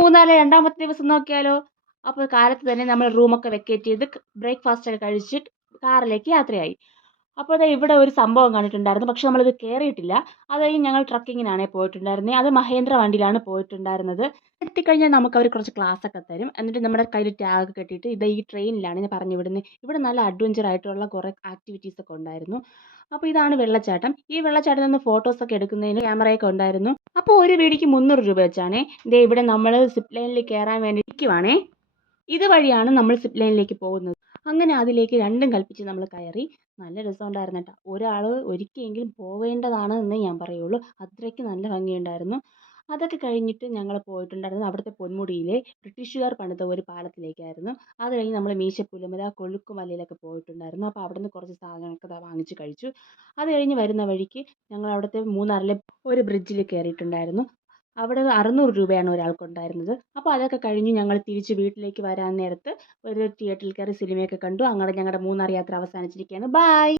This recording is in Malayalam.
മൂന്നാറിലെ രണ്ടാമത്തെ ദിവസം നോക്കിയാലോ. അപ്പോൾ കാലത്ത് തന്നെ നമ്മൾ റൂമൊക്കെ വെക്കേറ്റ് ചെയ്ത് ബ്രേക്ക്ഫാസ്റ്റ് ഒക്കെ കഴിച്ച് കാറിലേക്ക് യാത്രയായി. അപ്പോൾ ദേ ഇവിടെ ഒരു സംഭവം കണ്ടിട്ടുണ്ടായിരുന്നു. പക്ഷെ നമ്മളിത് കയറിയിട്ടില്ല. അത് കഴിഞ്ഞ് ഞങ്ങൾ ട്രക്കിങ്ങിനാണേ പോയിട്ടുണ്ടായിരുന്നത്. അത് മഹേന്ദ്ര വണ്ടിയിലാണ് പോയിട്ടുണ്ടായിരുന്നത്. എത്തിക്കഴിഞ്ഞാൽ നമുക്ക് അവർ കുറച്ച് ക്ലാസ് ഒക്കെ തരും. എന്നിട്ട് നമ്മുടെ കയ്യിൽ ടാഗ് കെട്ടിയിട്ട് ഇത് ഈ ട്രെയിനിലാണ് ഞാൻ പറഞ്ഞു വിടുന്നത്. ഇവിടെ നല്ല അഡ്വഞ്ചർ ആയിട്ടുള്ള കുറേ ആക്ടിവിറ്റീസ് ഒക്കെ ഉണ്ടായിരുന്നു. അപ്പോൾ ഇതാണ് വെള്ളച്ചാട്ടം. ഈ വെള്ളച്ചാട്ടത്തിൽ നിന്ന് ഫോട്ടോസ് ഒക്കെ എടുക്കുന്നതിന് ക്യാമറയൊക്കെ ഉണ്ടായിരുന്നു. അപ്പോൾ ഒരു വീഡിയോക്ക് 300 രൂപ വെച്ചാണേ. ദേ ഇവിടെ നമ്മൾ സിപ്പ് ലൈനിൽ കയറാൻ വേണ്ടി ഇരിക്കുവാണേ. ഇതുവഴിയാണ് നമ്മൾ സിപ്പ് ലൈനിലേക്ക് പോകുന്നത്. അങ്ങനെ അതിലേക്ക് രണ്ടും കൽപ്പിച്ച് നമ്മൾ കയറി. നല്ല രസമുണ്ടായിരുന്നു കേട്ടോ. ഒരാൾ ഒരിക്കലെങ്കിലും പോവേണ്ടതാണ് എന്നേ ഞാൻ പറയുള്ളൂ. അത്രയ്ക്ക് നല്ല ഭംഗിയുണ്ടായിരുന്നു. അതൊക്കെ കഴിഞ്ഞിട്ട് ഞങ്ങൾ പോയിട്ടുണ്ടായിരുന്നത് അവിടുത്തെ പൊന്മുടിയിലെ ബ്രിട്ടീഷുകാർ പണിത ഒരു പാലത്തിലേക്കായിരുന്നു. അത് കഴിഞ്ഞ് നമ്മൾ മീശപ്പുലിമല, കൊഴുക്കുമലയിലൊക്കെ പോയിട്ടുണ്ടായിരുന്നു. അപ്പോൾ അവിടുന്ന് കുറച്ച് സാധനങ്ങളൊക്കെ വാങ്ങിച്ച് കഴിച്ചു. അത് കഴിഞ്ഞ് വരുന്ന വഴിക്ക് ഞങ്ങൾ അവിടുത്തെ മൂന്നാറിലെ ഒരു ബ്രിഡ്ജിൽ കയറിയിട്ടുണ്ടായിരുന്നു. അവിടെ 600 രൂപയാണ് ഒരാൾക്കുണ്ടായിരുന്നത്. അപ്പോൾ അതൊക്കെ കഴിഞ്ഞ് ഞങ്ങൾ തിരിച്ച് വീട്ടിലേക്ക് വരാൻ നേരത്ത് ഒരു തിയേറ്ററിൽ കയറി സിനിമയൊക്കെ കണ്ടു. അങ്ങനെ ഞങ്ങളുടെ മൂന്നാർ യാത്ര അവസാനിച്ചിരിക്കുകയാണ്. ബൈ.